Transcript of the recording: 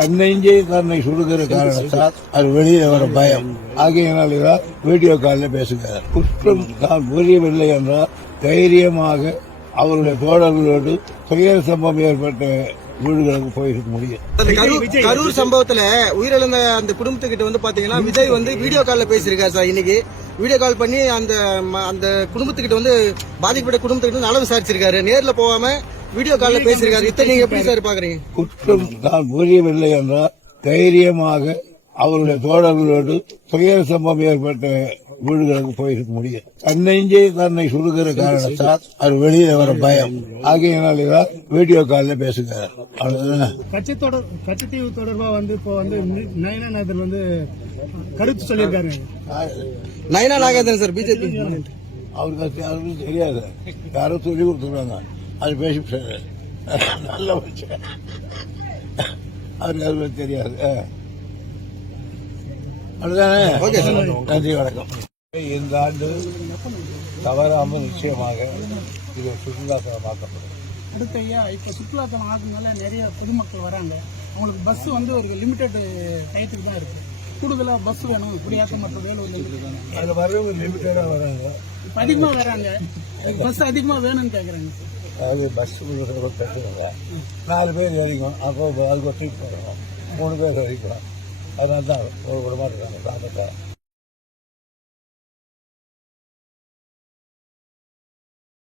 தன்னெஞ்சே தன்னை சுடுகிற காரணத்தால் அது வெளியே வர பயம். ஆகையினால்தான் வீடியோ காலில் பேசுகிறார். குற்றம் தான் புரியவில்லை என்றால் தைரியமாக அவருடைய தோழர்களோடு துயர் சம்பவம் ஏற்பட்ட வீடுகளுக்கு போயிருக்க முடியும். கரூர் கரூர் சம்பவத்துல உயிரிழந்த அந்த குடும்பத்துக்கிட்ட வந்து பாத்தீங்கன்னா விஜய் வந்து வீடியோ கால்ல பேசியிருக்காரு சார் இன்னைக்கு. வீடியோ கால் பண்ணி அந்த ம- அந்த குடும்பத்துக்கிட்ட வந்து பாதிக்கப்பட்ட குடும்பத்துக்கிட்ட நல்ல விசாரிச்சிருக்காரு. நேர்ல போகாம வீடியோ கால்ல பேசியிருக்காரு. இத்தனை நீங்க எப்படி சார் பாக்குறீங்க? குற்றம் தான் புரியவில்லை என்றால் தைரியமாக அவருடைய தோழர்களோடு துயர சம்பவம் ஏற்பட்ட வீடுகளுக்கு போயிருக்க முடியும். தன்னெஞ்சே தன்னை சுடுகிற காரணத்தால் அது வெளியே வர பயம். ஆகையினால்தான் வீடியோ காலில் பேசுகிறார். கட்சி தொடர் கட்சி தீவு தொடர்பா வந்து இப்போ வந்து நயனாநாதன் வந்து கருத்து சொல்லியிருக்காரு. Nainar Nagendran sir BJP. அவருக்கு அது யாருக்கும் தெரியாது. யாரோ சொல்லி கொடுத்துருவாங்க. அது பேசி பேசுறாரு. நல்ல மனுஷன் தெரியாது. சார். நன்றி வணக்கம். இந்த ஆண்டு தவறாமல் நிச்சயமாக இது சுற்றுலாத்தலமாக்கப்படும். அடுத்த ஐயா இப்போ சுற்றுலாத்தலம் ஆகுனால நிறைய பொதுமக்கள் வராங்க. அவங்களுக்கு பஸ் வந்து ஒரு லிமிடெட் டயத்துக்கு தான் இருக்கு. கூடுதலா பஸ் வேணும். குடியாத்தம் மற்றும் வேலூர்ல இருக்கு. அதில் வரவங்க லிமிட்டடாக வராங்க. இப்ப அதிகமா வராங்க. பஸ் அதிகமா வேணும்னு கேக்குறாங்க. அதாவது பஸ் பிரச்சனை நாலு பேர் வரைக்கும் அப்போ அதுக்கு ஒரு சீட் போடணும் மூணு பேர் வரைக்கும் அதனால தான் ஒரு குடும்பம் இருக்காங்க. கிராமத்தை